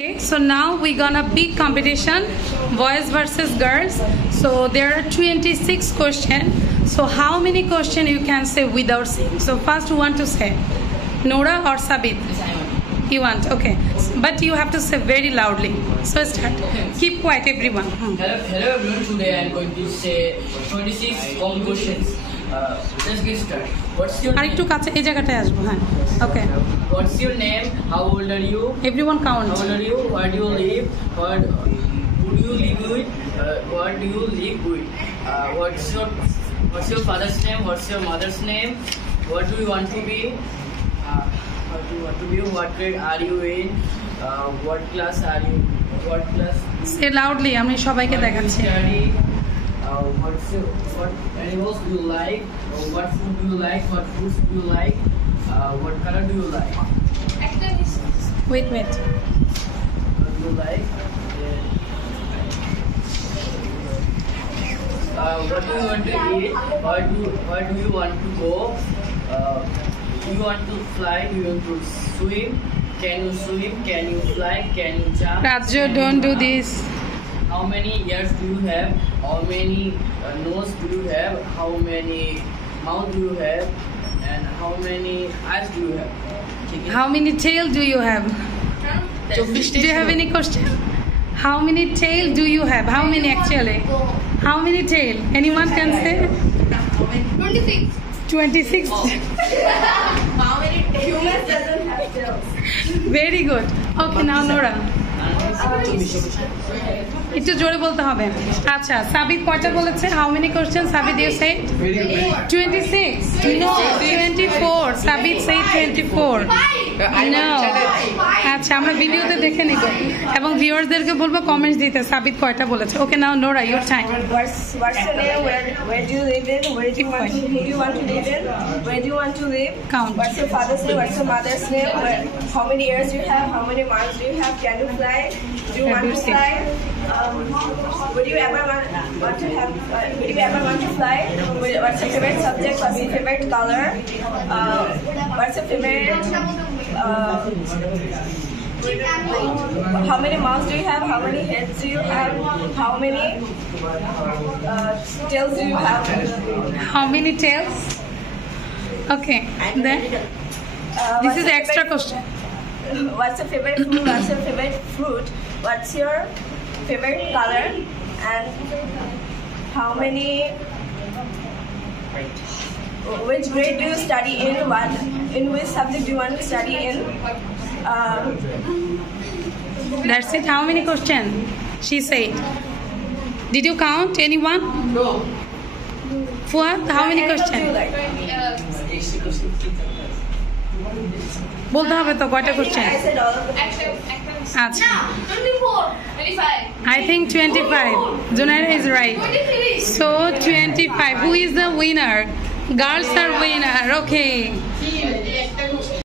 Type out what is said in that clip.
Okay, so now we're gonna big competition, boys versus girls. So there are 26 questions. So how many questions you can say without saying? So first who want to say? Nora or Sabit? You want, okay. But you have to say very loudly. So start. Keep quiet everyone. Hello everyone, today I am going to say 26 common questions. Let's get started. What's your name? Okay. What's your name? How old are you? Everyone count. How old are you? Where do you live? Who do you live with? What do you live with? What's your father's name? What's your mother's name? What do you want to be? What do you want to be? What grade are you in? What class are you? What class? Say loudly. আমি সবাইকে দেখাচ্ছি। What animals do you like? What food do you like? What fruits do you like? What color do you like? Wait. What do you like? What do you want to eat? Where do you want to go? Do you want to fly? Do you want to swim? Can you swim? Can you fly? Can you jump? Raju, don't do this. How many ears do you have? How many nose do you have? How many mouth do you have? And how many eyes do you have? How many tail do you have? Do you have any question? How many tail do you have? How many actually? How many tail? Anyone can say? 26. 26. How many humans doesn't have tails? Very good. Okay, now Nora. একটু জোরে বলতে হবে। আচ্ছা, সাবিত কয়টা বলেছে? How many questions Sabit you said? 26. No, 24. Sabit said 24. No. আচ্ছা, আমরা ভিডিওতে দেখে নিব এবং ভিউয়ার্সদেরকে বলবো কমেন্টস দিতে সাবিত কয়টা বলেছে। ওকে, নাও Nora, your time. What's your name? Where do you live in? Who do you want to live in? Where do you want to live? Count. What's your father's name? What's your mother's name? How many ears do you have? How many mouths do you have? Can you fly? Do you want to fly? Would you ever want to have? Would you ever want to fly? What's your favorite subject? What's your favorite color? What's your favorite? How many mouths do you have? How many heads do you have? How many tails do you have? How many tails? Okay, then this is the extra question. What's your favorite food? What's your favorite fruit? What's your favorite color? And how many? Which grade do you study in? In which subject do you want to study in? That's it. How many questions? She said. Did you count anyone? No. Fuad, how many questions? বলতে হবে তো কয়টা question? I said all of them. আচ্ছা, 24, 25. I think 25. Junaira is right. 23. So 25. Who is the winner? Girls are winner. Okay.